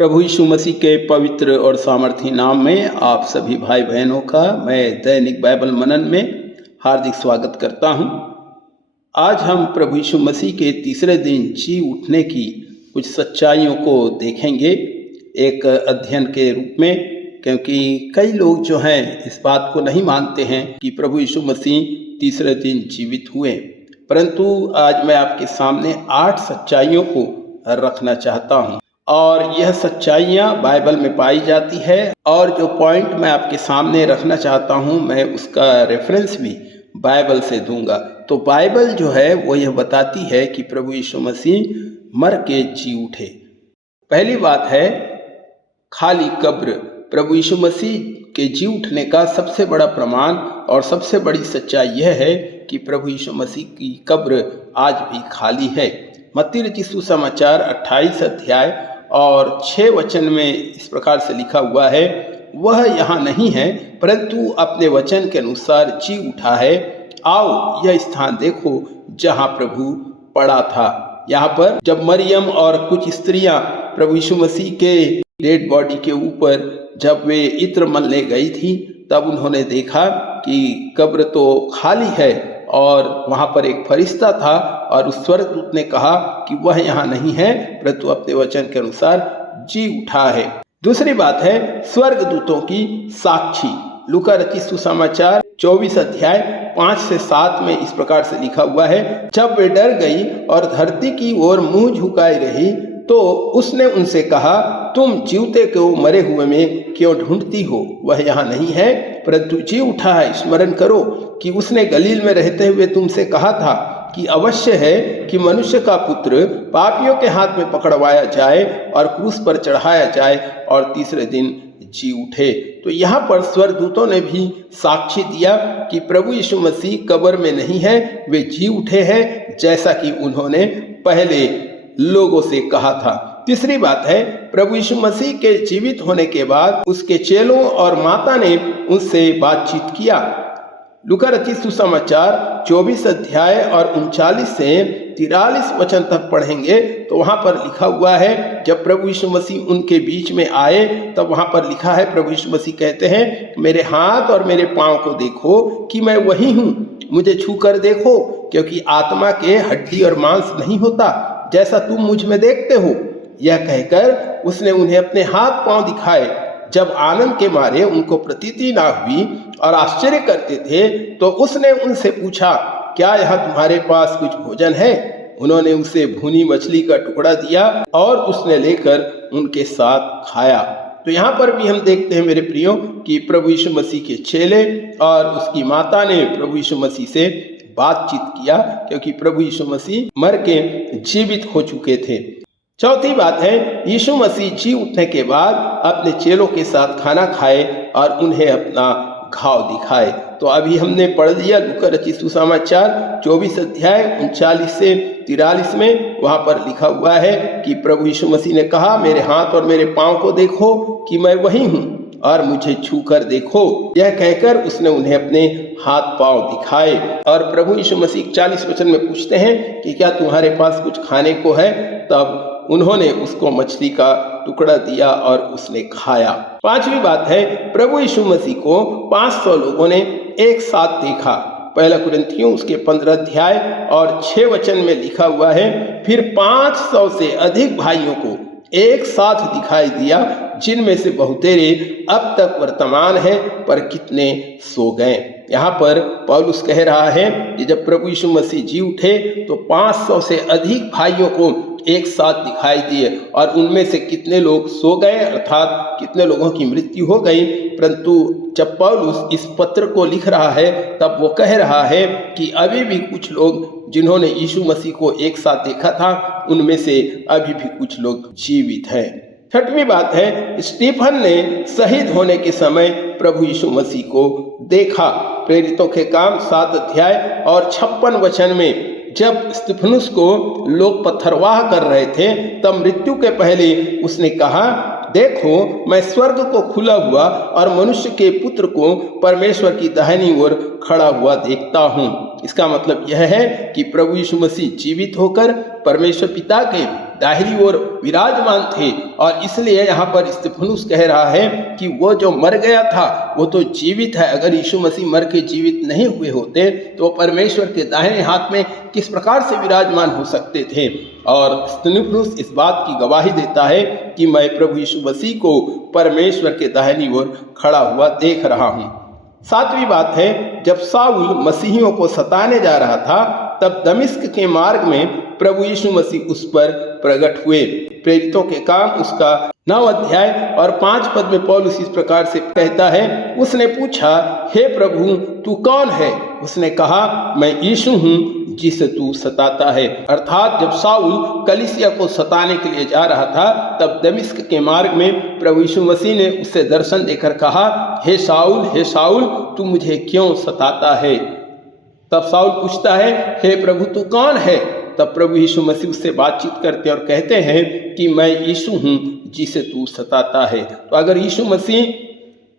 प्रभु यीशु मसीह के पवित्र और सामर्थी नाम में आप सभी भाई बहनों का मैं दैनिक बाइबल मनन में हार्दिक स्वागत करता हूं। आज हम प्रभु यीशु मसीह के तीसरे दिन जी उठने की कुछ सच्चाइयों को देखेंगे एक अध्ययन के रूप में, क्योंकि कई लोग जो हैं इस बात को नहीं मानते हैं कि प्रभु यीशु मसीह तीसरे दिन जीवित हुए। परंतु आज मैं आपके सामने 8 सच्चाइयों को रखना चाहता हूं और यह सच्चाइयाँ बाइबल में पाई जाती है और जो पॉइंट मैं आपके सामने रखना चाहता हूँ मैं उसका रेफरेंस भी बाइबल से दूंगा। तो बाइबल जो है वो यह बताती है कि प्रभु यीशु मसीह मर के जी उठे। पहली बात है खाली कब्र। प्रभु यीशु मसीह के जी उठने का सबसे बड़ा प्रमाण और सबसे बड़ी सच्चाई यह है कि प्रभु यीशु मसीह की कब्र आज भी खाली है। मत्ती रचित सुसमाचार 28 अध्याय और 6 वचन में इस प्रकार से लिखा हुआ है, वह यहाँ नहीं है परंतु अपने वचन के अनुसार जी उठा है। आओ यह स्थान देखो जहाँ प्रभु पड़ा था। यहाँ पर जब मरियम और कुछ स्त्रियां प्रभु यीशु मसीह के डेड बॉडी के ऊपर जब वे इत्र मलने गई थी तब उन्होंने देखा कि कब्र तो खाली है और वहाँ पर एक फरिश्ता था और उस स्वर्गदूत ने कहा कि वह यहाँ नहीं है परंतु अपने वचन के अनुसार जी उठा है। दूसरी बात है स्वर्गदूतों की साक्षी। लूका रचित सुसमाचार 24 अध्याय 5 से 7 में इस प्रकार से लिखा हुआ है, जब वे डर गई और धरती की ओर मुंह झुकाई रही तो उसने उनसे कहा, तुम जीवते को मरे हुए में क्यों ढूंढती हो? वह यहाँ नहीं है परंतु जी उठा है। स्मरण करो कि उसने गलील में रहते हुए तुमसे कहा था कि अवश्य है कि मनुष्य का पुत्र पापियों के हाथ में पकड़वाया जाए और क्रूस पर चढ़ाया जाए और तीसरे दिन जी उठे। तो यहाँ पर स्वर्गदूतों ने भी साक्षी दिया कि प्रभु यीशु मसीह कब्र में नहीं है, वे जी उठे हैं जैसा कि उन्होंने पहले लोगों से कहा था। तीसरी बात है प्रभु यीशु मसीह के जीवित होने के बाद उसके चेलों और माता ने उनसे बातचीत किया। लूका रचित सुसमाचार 24 अध्याय और 39 से 43 वचन तक पढ़ेंगे तो वहां पर लिखा हुआ है, जब प्रभु यीशु मसीह उनके बीच में आए तब वहां पर लिखा है, प्रभु यीशु मसीह कहते हैं, मेरे हाथ और मेरे पांव को देखो कि मैं वही हूँ, मुझे छू कर देखो, क्योंकि आत्मा के हड्डी और मांस नहीं होता जैसा तुम मुझ में देखते हो। यह कहकर उसने उन्हें अपने हाथ पांव दिखाए। जब आनंद के मारे उनको प्रतीति ना हुई और आश्चर्य करते थे तो उसने उनसे पूछा, क्या यहाँ तुम्हारे पास कुछ भोजन है? उन्होंने उसे भुनी मछली का टुकड़ा दिया और उसने लेकर उनके साथ खाया। तो यहाँ पर भी हम देखते हैं मेरे प्रियो कि प्रभु यीशु मसीह के चेले और उसकी माता ने प्रभु यीशु मसीह से बातचीत किया, क्योंकि प्रभु यीशु मसीह मर के जीवित हो चुके थे। चौथी बात है यीशु मसीह जी उठने के बाद अपने चेलों के साथ खाना खाए और उन्हें अपना घाव दिखाए। तो अभी हमने पढ़ लिया लूका रचित सुसमाचार 24 अध्याय 39 से 43 में, वहां पर लिखा हुआ है कि प्रभु यीशु मसीह ने कहा, मेरे हाथ और मेरे पांव को देखो कि मैं वही हूँ और मुझे छू कर देखो। यह कहकर उसने उन्हें अपने हाथ पांव दिखाए। और प्रभु यीशु मसीह 40 वचन में पूछते हैं कि क्या तुम्हारे पास कुछ खाने को है? तब उन्होंने उसको मछली का टुकड़ा दिया और उसने खाया। पांचवी बात है प्रभु यीशु मसीह को 500 लोगों ने एक साथ देखा। पहला कुरिन्थियों उसके 15 अध्याय और 6 वचन में लिखा हुआ है, फिर 500 से अधिक भाइयों को एक साथ दिखाई दिया, जिनमें से बहुतेरे अब तक वर्तमान है पर कितने सो गए। यहाँ पर पौलुस कह रहा है कि जब प्रभु यीशु मसीह जी उठे तो 500 से अधिक भाइयों को एक साथ दिखाई दिए और उनमें से कितने लोग सो गए, अर्थात कितने लोगों की मृत्यु हो गई। परंतु जब पौलुस इस पत्र को लिख रहा है तब वो कह रहा है कि अभी भी कुछ लोग जिन्होंने यीशु मसीह को एक साथ देखा था उनमें से अभी भी कुछ लोग जीवित हैं। छठवीं बात है स्टीफन ने शहीद होने के समय प्रभु यीशु मसीह को देखा। प्रेरितों के काम 7 अध्याय और 56 वचन में, जब स्तिफनुस को लोग पत्थरवाह कर रहे थे तब मृत्यु के पहले उसने कहा, देखो मैं स्वर्ग को खुला हुआ और मनुष्य के पुत्र को परमेश्वर की दाहिनी ओर खड़ा हुआ देखता हूँ। इसका मतलब यह है कि प्रभु यीशु मसीह जीवित होकर परमेश्वर पिता के दाहिनी ओर विराजमान थे। और इसलिए यहाँ पर स्तिफनुस कह रहा है कि वो जो मर गया था वो तो जीवित है। अगर यीशु मसीह मर के जीवित नहीं हुए होते तो परमेश्वर के दाहिने हाथ में किस प्रकार से विराजमान हो सकते थे। और स्तिफनुस इस बात की गवाही देता है कि मैं प्रभु यीशु मसीह को परमेश्वर के दाहिनी ओर खड़ा हुआ देख रहा हूँ। सातवीं बात है, जब शाऊल मसीहियों को सताने जा रहा था तब दमिश्क के मार्ग में प्रभु यीशु मसीह उस पर प्रकट हुए। प्रेरितों के काम उसका 9 अध्याय और 5 पद में पौलुस इस प्रकार से कहता है, उसने पूछा, हे प्रभु तू कौन है? उसने कहा, मैं यीशु हूँ जिसे तू सताता है। अर्थात जब शाऊल कलीसिया को सताने के लिए जा रहा था तब दमिश्क के मार्ग में प्रभु यीशु मसीह ने उससे दर्शन देकर कहा, हे शाऊल तू मुझे क्यों सताता है? तब शाऊल पूछता है, हे प्रभु तू कौन है? तब प्रभु यीशु मसीह उससे बातचीत करते और कहते हैं कि मैं यीशु हूँ जिसे तू सताता है। तो अगर यीशु मसीह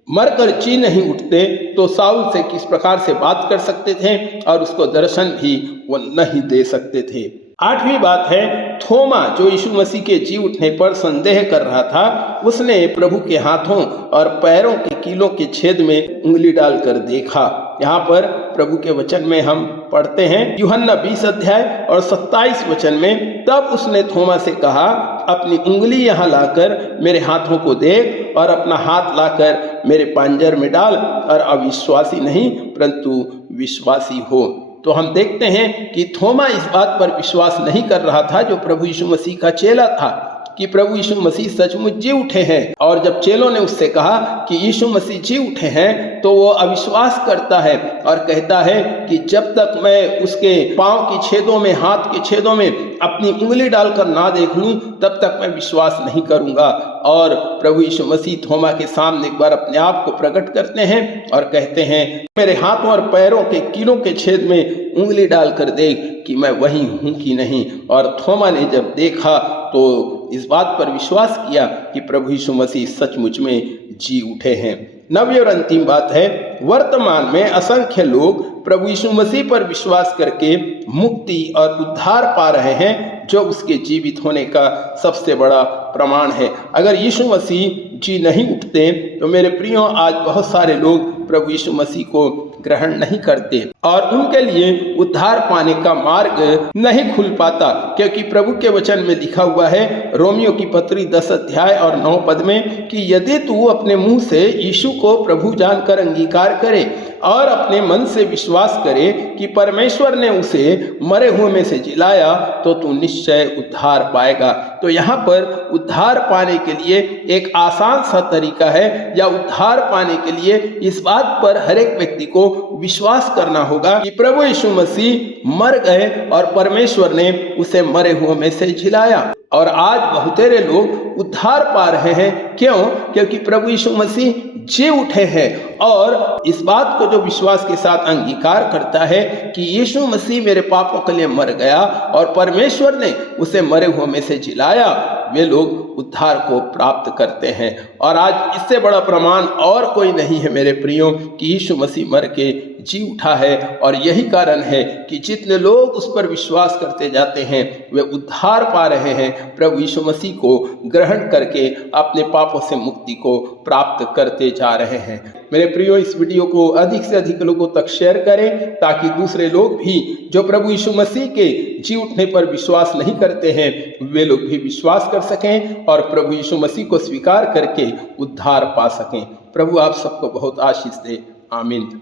मरकर जी नहीं उठते तो शाऊल से किस प्रकार से बात कर सकते थे और उसको दर्शन भी वो नहीं दे सकते थे। आठवीं बात है, थोमा जो यीशु मसीह के जी उठने पर संदेह कर रहा था, उसने प्रभु के हाथों और पैरों के कीलों के छेद में उंगली डालकर देखा। यहाँ पर प्रभु के वचन में हम पढ़ते हैं यूहन्ना 20 अध्याय और 27 वचन में, तब उसने थोमा से कहा, अपनी उंगली यहाँ लाकर मेरे हाथों को देख और अपना हाथ लाकर मेरे पांजर में डाल और अविश्वासी नहीं परंतु विश्वासी हो। तो हम देखते हैं कि थोमा इस बात पर विश्वास नहीं कर रहा था जो प्रभु यीशु मसीह का चेला था कि प्रभु यीशु मसीह सचमुच जी उठे हैं। और जब चेलों ने उससे कहा कि यीशु मसीह जी उठे हैं तो वो अविश्वास करता है और कहता है कि जब तक मैं उसके पांव के छेदों में, हाथ के छेदों में अपनी उंगली डालकर ना देख लूं तब तक मैं विश्वास नहीं करूंगा। और प्रभु यीशु मसीह थोमा के सामने एक बार अपने आप को प्रकट करते हैं और कहते हैं, मेरे हाथों और पैरों के कीलों के छेद में उंगली डालकर देख कि मैं वही हूं कि नहीं। और थोमा ने जब देखा तो इस बात पर विश्वास किया कि प्रभु यीशु मसीह सचमुच में जी उठे हैं। नवीं और अंतिम बात है, वर्तमान में असंख्य लोग प्रभु यीशु मसीह पर विश्वास करके मुक्ति और उद्धार पा रहे हैं जो उसके जीवित होने का सबसे बड़ा प्रमाण है। अगर यीशु मसीह जी नहीं उठते तो मेरे प्रियो आज बहुत सारे लोग प्रभु यीशु मसीह को ग्रहण नहीं करते और उनके लिए उद्धार पाने का मार्ग नहीं खुल पाता, क्योंकि प्रभु के वचन में लिखा हुआ है रोमियो की पत्री 10 अध्याय और 9 पद में कि यदि तू अपने मुंह से यीशु को प्रभु जानकर अंगीकार करे और अपने मन से विश्वास करे कि परमेश्वर ने उसे मरे हुए में से जिलाया तो तू निश्चय उद्धार पाएगा। तो यहाँ पर उद्धार पाने के लिए एक आसान सा तरीका है, या उद्धार पाने के लिए इस बात पर हर एक व्यक्ति को विश्वास करना होगा कि प्रभु यीशु मसीह मर गए और परमेश्वर ने उसे मरे हुए में से जिलाया। और आज बहुतेरे लोग उद्धार पा रहे हैं। क्यों? क्योंकि प्रभु यीशु मसीह जी उठे हैं और इस बात को जो विश्वास के साथ अंगीकार करता है कि यीशु मसीह मेरे पापों के लिए मर गया और परमेश्वर ने उसे मरे हुए में से जिलाया, वे लोग उद्धार को प्राप्त करते हैं। और आज इससे बड़ा प्रमाण और कोई नहीं है मेरे प्रियो कि यीशु मसीह मर के जी उठा है। और यही कारण है कि जितने लोग उस पर विश्वास करते जाते हैं वे उद्धार पा रहे हैं, प्रभु यीशु मसीह को ग्रहण करके अपने पापों से मुक्ति को प्राप्त करते जा रहे हैं। मेरे प्रियो, इस वीडियो को अधिक से अधिक लोगों तक शेयर करें ताकि दूसरे लोग भी जो प्रभु यीशु मसीह के जी उठने पर विश्वास नहीं करते हैं वे लोग भी विश्वास कर सकें और प्रभु यीशु मसीह को स्वीकार करके उद्धार पा सकें। प्रभु आप सबको बहुत आशीष दे। आमीन।